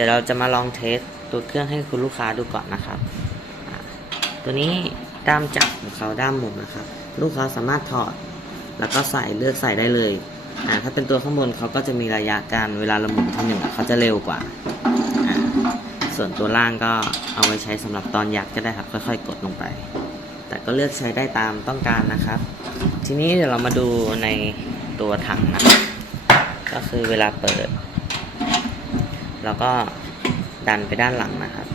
ดี๋ยวเราจะมาลองเทสตัวเครื่องให้คุณลูกค้าดูก่อนนะครับ ตัวนี้ด้ามจับของเขาด้ามหมุนนะครับ ลูกค้าสามารถถอด แล้วก็ใส่เลือกใส่ได้เลยอ่าถ้าเป็นตัวข้างบนเขาก็จะมีระยะการเวลาเราหมุนทีหนึ่งเขาจะเร็วกว่าอ่า ส่วนตัวล่างก็เอาไว้ใช้สำหรับตอนยัดก็ได้ครับ ค่อย ๆ กดลงไป แต่ก็เลือกใช้ได้ตามต้องการนะครับ ทีนี้เดี๋ยวเรามาดูในตัวถังนะครับก็คือเวลาเปิด เราก็ดันไปด้านหลังนะครับ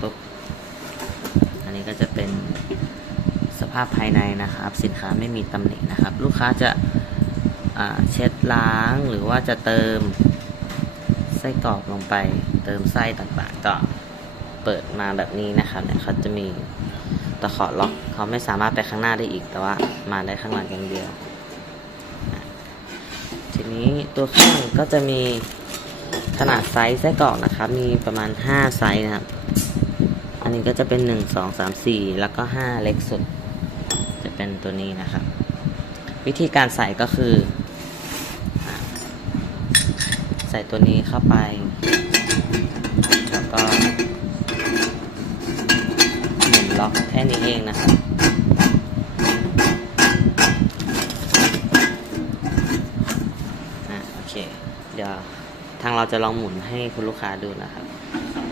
ปุ๊บอันนี้ก็จะเป็นสภาพภายในนะครับ สินค้าไม่มีตำหนินะครับ ลูกค้าจะาเช็ดล้างหรือว่าจะเติมไส้กรอกลงไป เติมไส้ต่างๆ ก็เปิดมาแบบนี้นะครับเนี่ยเขาจะมีตะขอล็อกเขาไม่สามารถไปข้างหน้าได้อีกแต่ว่ามาได้ข้างหลังอย่างเดียว ทีนี้ตัวเครื่องก็จะมีขนาดไซส์ไส้กรอกนะครับ มีประมาณ 5 ไซส์นะครับ อันนี้ก็จะเป็น 1 2 3 4 แล้วก็ 5 เล็กสุด จะเป็นตัวนี้นะครับ วิธีการใส่ก็คือ ใส่ตัวนี้เข้าไป แล้วก็หมุนล็อกแค่นี้เองนะครับ อะโอ เค เดี๋ยวทางเราจะลองหมุนให้คุณลูกค้าดูนะครับ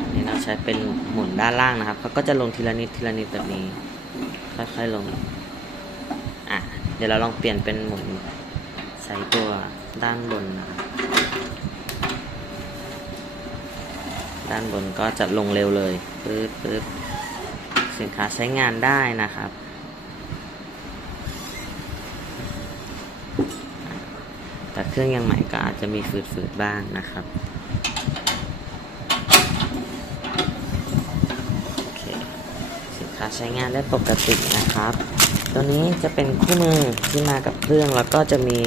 อันนี้เราใช้เป็นหมุนด้านล่างนะครับเขาก็จะลงทีละนิดทีละนิดแบบนี้ ค่อยๆลงอะเดี๋ยวเราลองเปลี่ยนเป็นหมุนใช้ตัวด้านบนนะครับด้านบนก็จะลงเร็วเลยปึ๊บปึ๊บสินค้าใช้งานได้นะครับ แต่ เครื่องยังใหม่ก็อาจจะมีฝืดๆบ้างนะครับโอเคสินค้าใช้งานได้ปกตินะครับ ตัวนี้จะเป็นคู่มือที่มากับเครื่องแล้วก็จะมี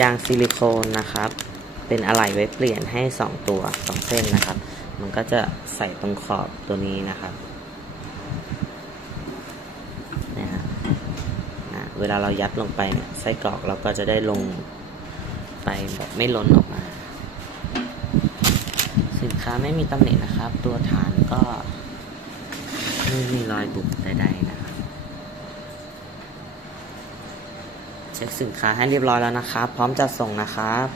ยางซิลิโคนนะครับ เป็นอะไหล่ไว้เปลี่ยนให้ 2 ตัว 2 เส้นนะครับ มันก็จะใส่ตรงขอบตัวนี้นะครับนะฮะเวลาเรายัดลงไปเนี่ยไส้กรอกเราก็จะได้ลง ไปแบบไม่ล้นออกมา สินค้าไม่มีตำหนินะครับ ตัวฐานก็ไม่มีรอยบุบใดๆนะครับเช็คสินค้าให้เรียบร้อยแล้วนะครับ พร้อมจัดส่งนะครับ